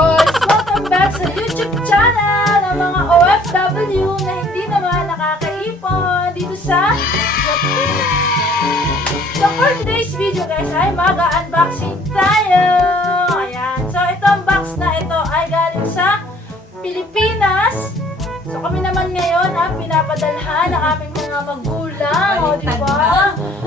guys! Welcome back sa YouTube channel ng mga OFW na hindi naman nakakaipon dito sa Pilipinas. So for today's video guys ay mag-unboxing tayo! Ayan. So itong box na ito ay galing sa Pilipinas. So kami naman ngayon pinapadalhan ng aming mga magulang. O diba?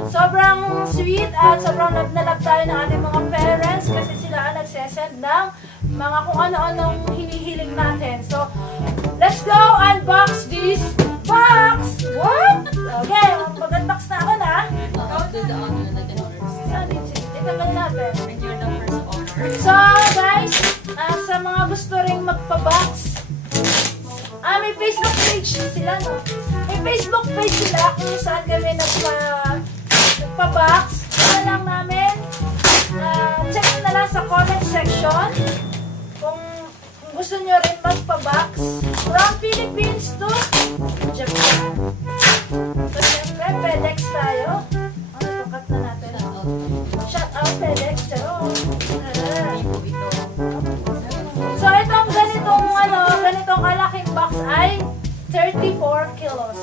Sobrang sweet at sobrang love na love tayo ng ating mga parents kasi sila ang nagsesend ng mga kung ano-anong hinihiling natin. So, let's go unbox this box! What? Okay, mag-unbox na ako na. Itanggal natin. And you're the first owner. So, guys, sa mga gusto ring magpa-box, may Facebook page sila, no? May Facebook page sila kung saan kami nagpa-box. Kaya lang namin, check nyo na lang sa comment section kung gusto nyo rin magpa-box from Philippines to Japan. So, syempre, FedEx tayo. Ito, cut na natin. Shout out FedEx. So, itong ganitong kalaking box ay 34 kilos.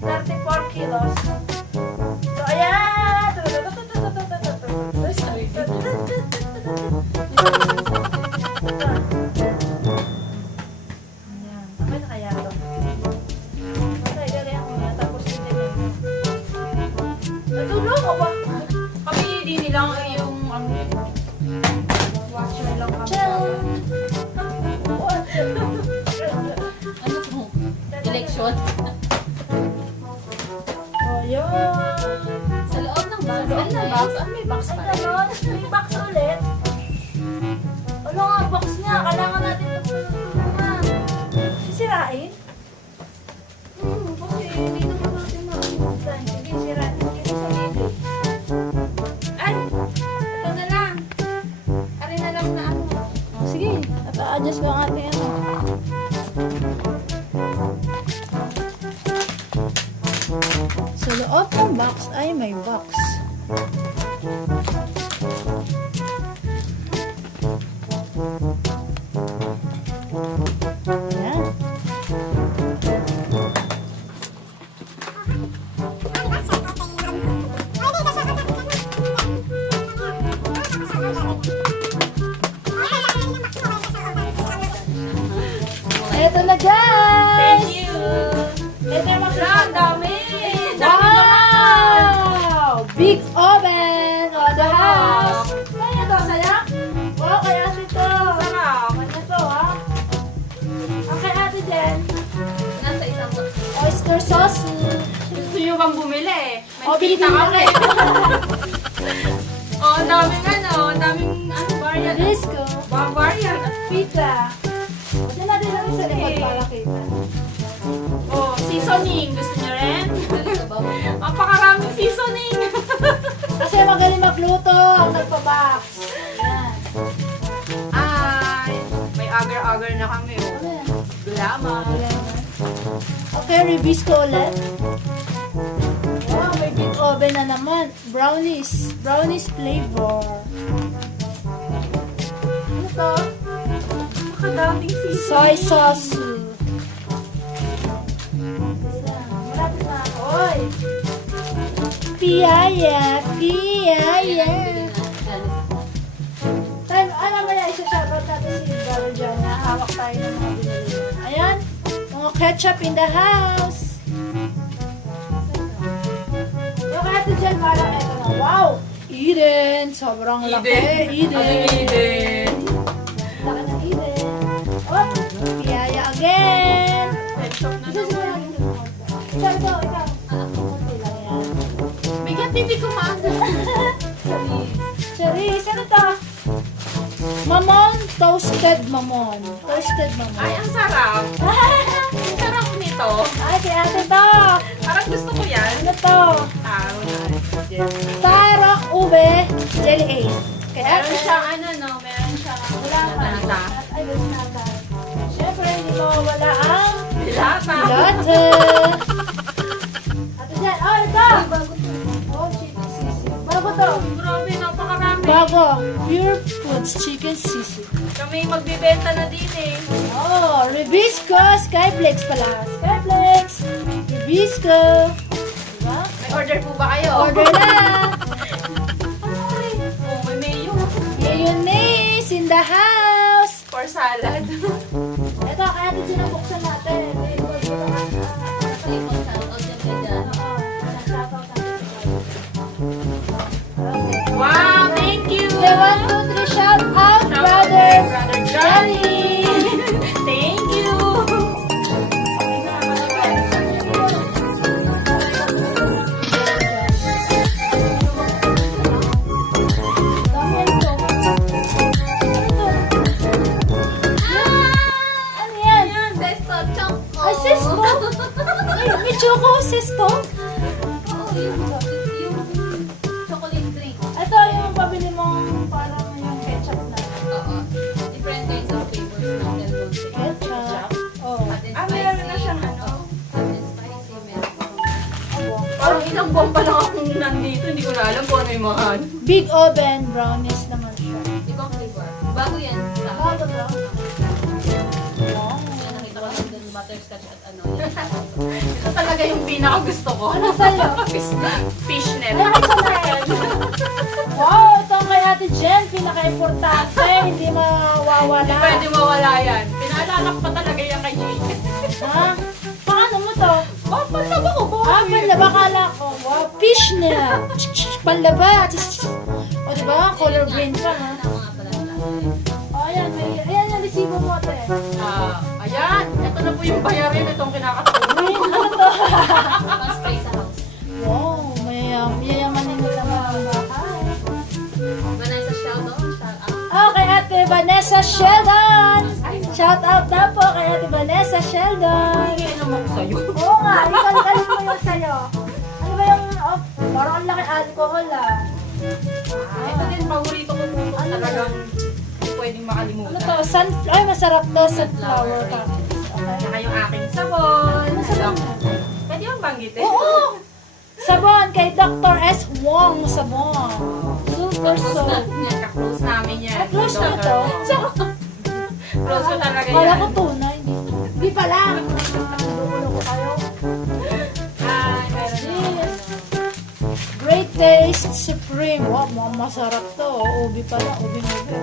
34 kilos. So, ayan! Ayan. Okay na kaya ito? Okay, galing ako nga. Tapos hindi na. Natulog ako ba? Kami din nilang yung Watcher lang kami. ano po? Election. Oh, yun. Sa loob ng box. Ano na box? May box pa naman. May box ulit. Ano nga box niya? Kailangan natin sisirain? Kasi hindi naman natin maayusan. Sige, sirain. Sige, sa video. Ay! Ito na lang. Ari na lang na ako. Oh, sige. At adjust ko ang ating ano. Sa loob ng box ay may box. Ayan. Ito na guys! Thank you! Ito yung mga Ang dami! Wow! Big oven on the house! Kaya to, saya? Wow, kaya ate to. Sarap! Kanya to, ha? Okay, ate Jen. Nasa isang Oyster sauce. gusto nyo bang bumili? May Oh, kita binibili kami. na. Ang daming ang daming variant. Disco. Variant. Pizza. Diyan natin lang sa likod para kita. Oh, seasoning. Gusto nyo rin? Napakaraming seasoning. Kasi magaling magluto ang nagpa-box. Ayan. Ay, may agar-agar na kami. Ano Oh. yan? Lamang. Okay, release ko ulit. Wow, may big oven na naman. Brownies. Brownies flavor. Ano to? Napakadaming seasoning. Soy sauce. Malapit na ako. Oy! Piyaya! Piyaya! Tayo, mamaya isa-shoutout natin si Brother John na hawak tayo ng mga binili. Ayan, mga ketchup in the house. Yung ate dyan, parang eto na. Wow! Eden! Sobrang laki. Eden! Eden. Laki ng Eden. Oh, piyaya again! Ketchup na Isa naman. ikaw. Konti lang yan. Bigat, hindi ko maano. Charis, ano to? Mamon, toasted mamon. Toasted mamon. Ay, ang sarap. Ang sarap nito. Ay, kay ate to. Parang gusto ko yan. Ano to? Wala. Tarok ube jelly ace. Kay ate. Meron siyang ano, no? Meron siyang Wala ka. nata. Ay, wala nata. Siyempre, hindi mawawala ang Dilata. latte. Ate dyan, oh, ito. Oh, chili sisig. Bago to. Grabe, napakarami. Bago. Pure food. It's chicken sisig. Kami magbibenta na din eh. Oh, Ribisco, Skyflex pala. Skyflex, Ribisco. Diba? May order po ba kayo? Order na. Oh, may mayo. Mayonnaise in the house. For salad. Ito, kaya ito sinabuksan natin. Wow, thank you! Okay, 1, 2, 3, shout out, brother Johnny! Thank you! Ano yan? Sesto, choco! Ay, sesto? Ay, may choco, sesto? Yung chocolate drink. Ito yung pabili mong parang yung ketchup na. Oo. Different kinds of flavors ng Del Monte. Ketchup? Oh. Hot and Ah, spicy. meron na siyang ano? Hot and spicy, meron pa. Parang ilang buwan pa lang akong nandito, hindi ko na alam kung ano yung mga ano. Big oven brownies naman siya. Ikaw flavor. Bago yan. Sa Bago ba? Wow. Kaya nakita ko lang dun butterscotch at ano. Yan. Ito talaga yung pinaka gusto ko. Ano sa'yo? Fishnet. Ay, ito na yan. Wow, ito ang kay Ate Jen, pinaka-importante, hindi mawawala. Hindi pwede mawala yan. Pinaalala ko pa talaga yan kay Jay. Ha? Paano mo to? Oh, panlaba ko po. Ah, panlaba kala ko. Wow, fish na. Panlaba. O, diba? Color green pa, ha? Ano nga pala nila? O, ayan. Ayan yung resibo mo, ate. Ayan, ito na po yung bayarin itong kinakatulong. Green, ano to? Mas spray sa house. Wow, mayayamanin mo naman ang bahay. Vanessa Sheldon, shout out. Oh, kay Ate Vanessa Sheldon. Shout out na po kay Ate Vanessa Sheldon. Hindi naman ko sa'yo. Oo nga, ikalik mo yung sayo. Ano ba yung, oh, parang ang laki alcohol ah. Ito din, paborito ko po. Ano Talagang hindi pwedeng Ano makalimutan. to? Ay, masarap to. Sunflower cakes. Okay. Saka yung aking sabon. Ano sabon? Pwede yung banggitin. Oo! Sabon kay Dr. S. Wong Sabon. Super soap. Ka-close namin yan. Ah, close na to? Close ko talaga Kala yan. ko tunay. Di pala. Nakulo ko kayo. Ay, meron na. Yes. Great Taste Supreme. Wow, masarap to. Ubi pala. Ubi-ubi.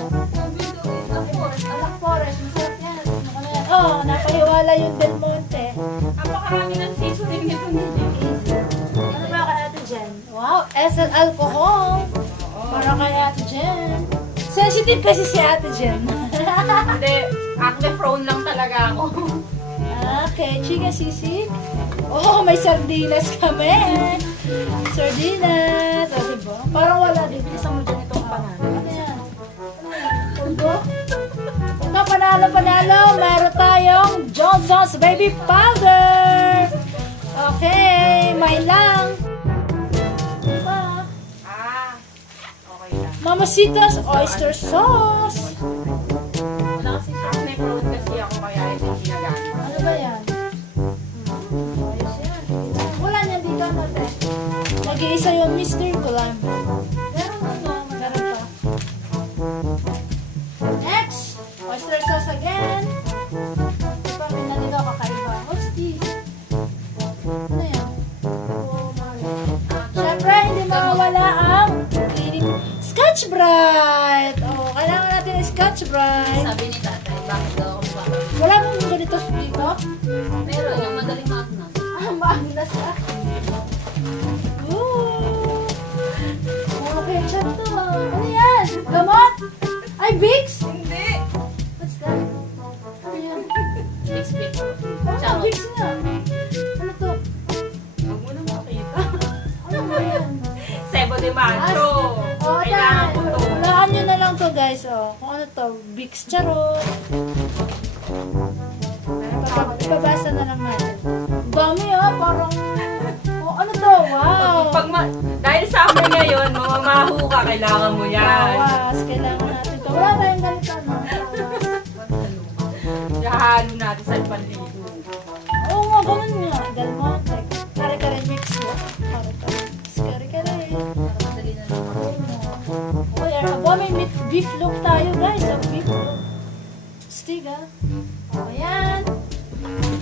Alak Forest. Masarap yan. Ano yan? Oh, napahiwala yung Del Monte. Napakarami ng seasoning nito ni Ano ba kay Ate Jen? Wow, SL alcohol. Para kay Ate Jen. Sensitive kasi si Ate Jen. Hindi, acne prone lang talaga ako. Okay, chicken sisig. Oh, may sardinas kami. Sardinas. O, diba? Parang wala dito. Isang mo dyan itong panalo. Ano yan? Pundo? Ito, panalo. Meron tayong Johnson's Baby Powder. Okay, may lang. Diba? Okay lang. Mamacita's Oyster Sauce. Wala kasi acne prone kasi ako kaya ito yung ginagamit. Ano ba yan? Ayos yan. Wala niyan dito, ano, te? Nag-iisa yung Mr. Gulam. Meron mo, no? Meron pa. Next! Oyster sauce again. Ito pa, may nalito kakaiba. What's this? Ano yan? Siyempre, hindi mawawala ang Scotch Brite. Oh, kailangan natin ng Scotch Brite. Sabi ni tatay, bakit daw ako baka? Wala mong ganito dito? Pero yung madaling magnas. Ah, maagnas ah. Ooh. Puro ketchup to ah. Ano yan? Gamot? Ay, Vicks? Hindi! What's that? Ano yan? Big spit. Oh, Vicks nga. Ano to? Huwag mo na makita. Ano ba yan? Sebo de Macho. Oh, Kailangan ko to. Hulaan nyo na lang to guys. Oh. Kung ano to? Vicks charot. Ipabasa na lang natin. Dami ah. Parang... Oh, ano to? Wow. Dahil summer ngayon, mamamaho ka, kailangan mo yan. Bawas. Kailangan natin to. Wala tayong ganito, no? Ihahalo natin sa panligo. Oo nga, ganun nga. Del Monte. Kare-kare mix mo. Kare-kare. Kare-kare. Madali na lang. Uy, ano ba? May meat beef look tayo guys. So, beef look. Stig ah. O, ayan.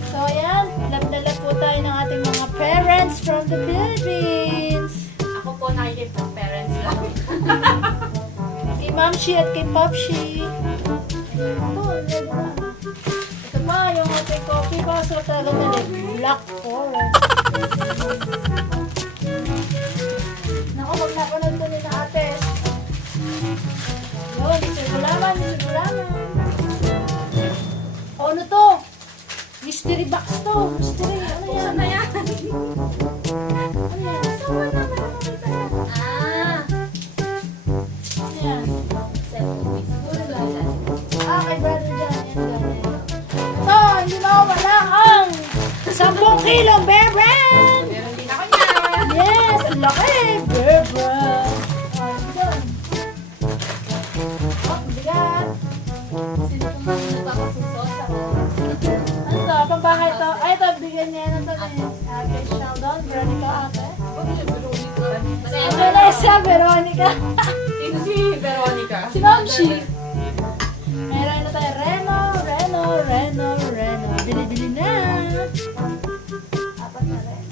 So, ayan. Lab po tayo ng ating mga parents from the Philippines. Ako po nakikipag-parents lang. Kay Mamshi at kay Popshi. Ito, ito pa, yung ating coffee pa. So, talaga black forest. Naku, pag napanood ko ni na ate. Yun, sigulaman. O, ano to? Mystery box to. Mystery, ano yan? Saan na yan? Ano yan? Saan na makikita yan? Ano yan? Kay brother dyan. Yan, ganyan. Ito, hindi na wala ang 10 kilong bear brand! Meron din ako niya. Yes, ang laki! Bear brand! O, ano doon? Oh, bigat! Sino po mga nagpapasusot ako? Ano to? Pambahay to? Ay, ito, bigyan niya na to ni Ate Sheldon. Veronica ate. Vanessa, Veronica. Sino si Veronica? Si Mamshi. Meron na tayo Reno. Bili-bili na. Apat na rin.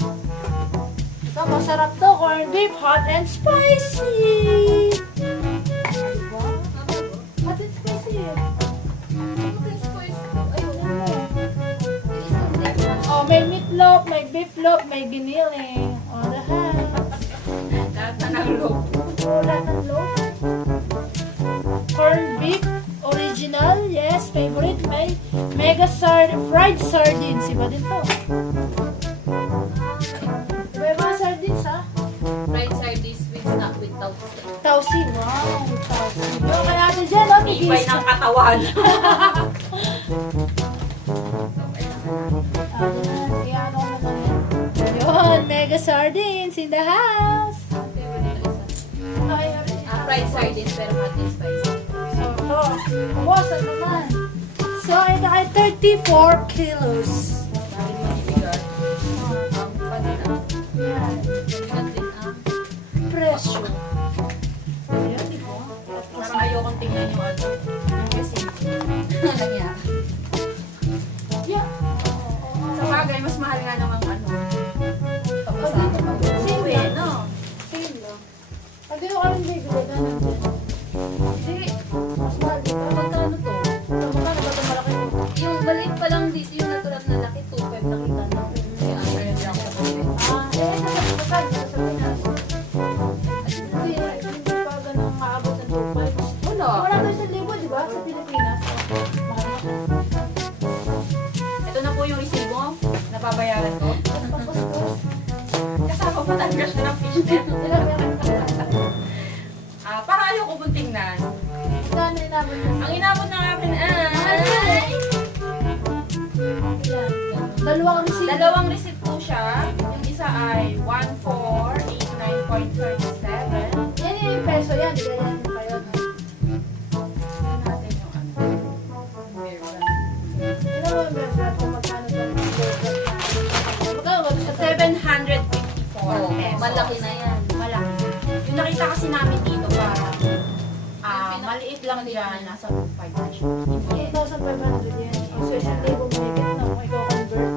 Ito, masarap to. Corned beef, hot and spicy. Diba? Hot and spicy. Oh, may meatloaf, may beef loaf, may giniling. Oh, lahat. Lahat na ng loaf. Oh, lahat ng loaf. Corned beef, original, yes, favorite. May fried sardines. Iba din to. Diba yung mga sardines, ha? Fried sardines with toast. Tausi, wow. Tausi. Yung kaya ate dyan, oh, Ibay ng katawan. Kaya ano naman yan. Yun, mega sardines in the house. Ay, Fried sardines pero hot and spicy. so, ito. Kawasan naman. So, ito ay 34 kilos. Dahil manibigat. Ang panila. Yan. Bigat din ang Presyo. Ayan, di ba? Parang ayokong tingnan yung ano. Kasi, ano nangyari. yeah. Sa bagay, mas mahal nga namang ano. Pagkasama pa. Uwi, no? Same lang. Pag dito ka rin bigla, ganun din. Hindi. Mas mahal dito. Magkano to? So, magkano ba ito malaki mo? Yung maliit pa lang dito, yung natural na laki, 2.5 nakita na. Kaya ano Ayun lang sa pagkakas. Magkano dito sa Pinas? Hindi pa ganun maabot ng 2.5. Wala. Wala tayo sa libo, di ba? Sa Pilipinas. Ito na po yung resibo. Nababayaran ko. Tapos, Kasama pa talaga siya ng fishnet. Para ayoko pong tingnan. magkano inabot mo? Ang inabot ng akin ay... Ilan? Dalawang receipt. Dalawang receipt po siya. Yung isa ay 1489.37. Yan yung peso yan. Di ba yan yung kayo? Tingnan natin yung ano. Bear brand. Ano mo yung bear kung magkano ba yung bear brand? Magkano ba sa 754 Oh, pesos. malaki na yan. Malaki. Yung nakita kasi namin dito parang maliit lang dyan. Nasa 2.5 na siya. 2,500 yan. So, isang libo mahigit na kung ikaw convert.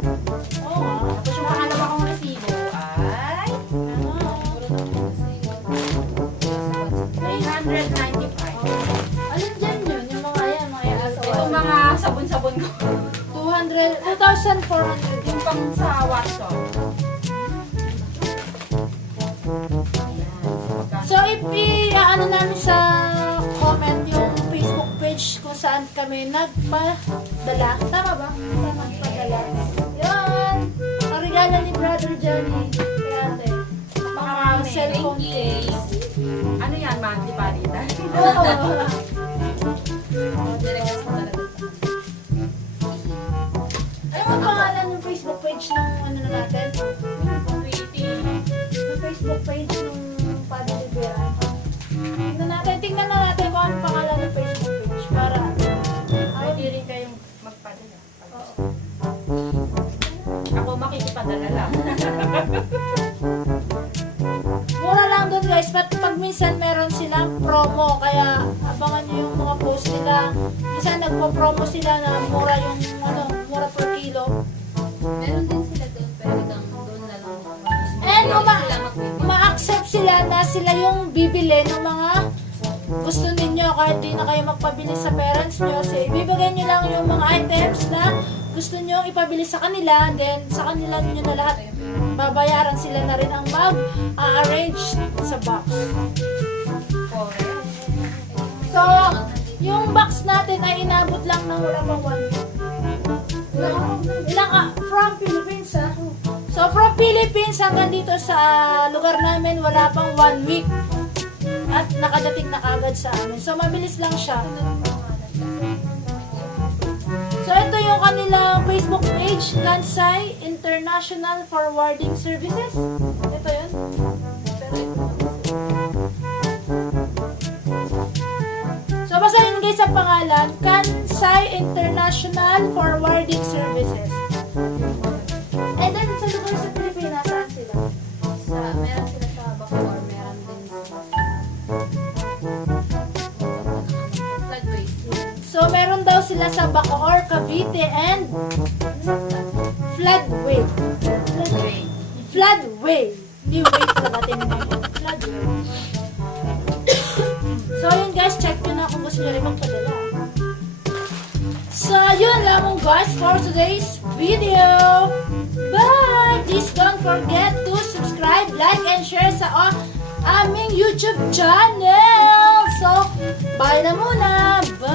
Oo nga. Tapos yung pangalawa kong resibo ay Ano? 395. Alin dyan yun? Yung mga yan, mga yan. Itong mga sabon-sabon ko. 2,400. Yung pang sa Watson. So, ano namin sa comment yung Facebook page kung saan kami nagpadala. Tama ba? Saan nagpadala? Yun! Ang regalo ni Brother Johnny. Kaya ate. Napakarami. Cellphone Thank you. case. Ano yan, monthly palitan? Oo. Dalagas mo talaga. Ano ang pangalan ng Facebook page ng ano na natin? Yung Facebook page ng Padre Libera. Tingnan na natin kung ano pangalan ng Facebook page para Pwede rin kayong magpadala. Oo. Ako makikipadala lang. Mura lang doon guys, but pag minsan meron silang promo, kaya abangan nyo sila, minsan nagpo-promo sila na mura yung mura per kilo. Meron din sila doon, pero doon na lang. And Sila magbibigay. ma-accept sila na sila yung bibili ng mga gusto ninyo kahit di na kayo magpabili sa parents nyo. So, ibibigay nyo lang yung mga items na gusto nyo ipabili sa kanila, then sa kanila nyo na lahat babayaran, sila na rin ang mag-arrange sa box. So, yung box natin ay inabot lang ng wala pang 1 week. From Philippines ha. So, from Philippines hanggang dito sa lugar namin, wala pang 1 week. At nakadating na kagad sa amin. So, mabilis lang siya. So, ito yung kanilang Facebook page, Kansai International Forwarding Services. Ito yun. So, basahin guys ang pangalan, Kansai International Forwarding Services. And then, sa lugar sa Pilipinas, saan sila? Meron sila sa Bacoor, meron din sa Floodway. So, meron daw sila sa Bacoor, Cavite, and Floodway. Floodway. Hindi way talaga tinignan ko. Floodway. So, yun guys, check nyo na kung gusto nyo rin magpadala. So, yun lamang guys for today's video. Bye! Please don't forget to subscribe, like, and share sa aming YouTube channel. So, bye na muna. Bye!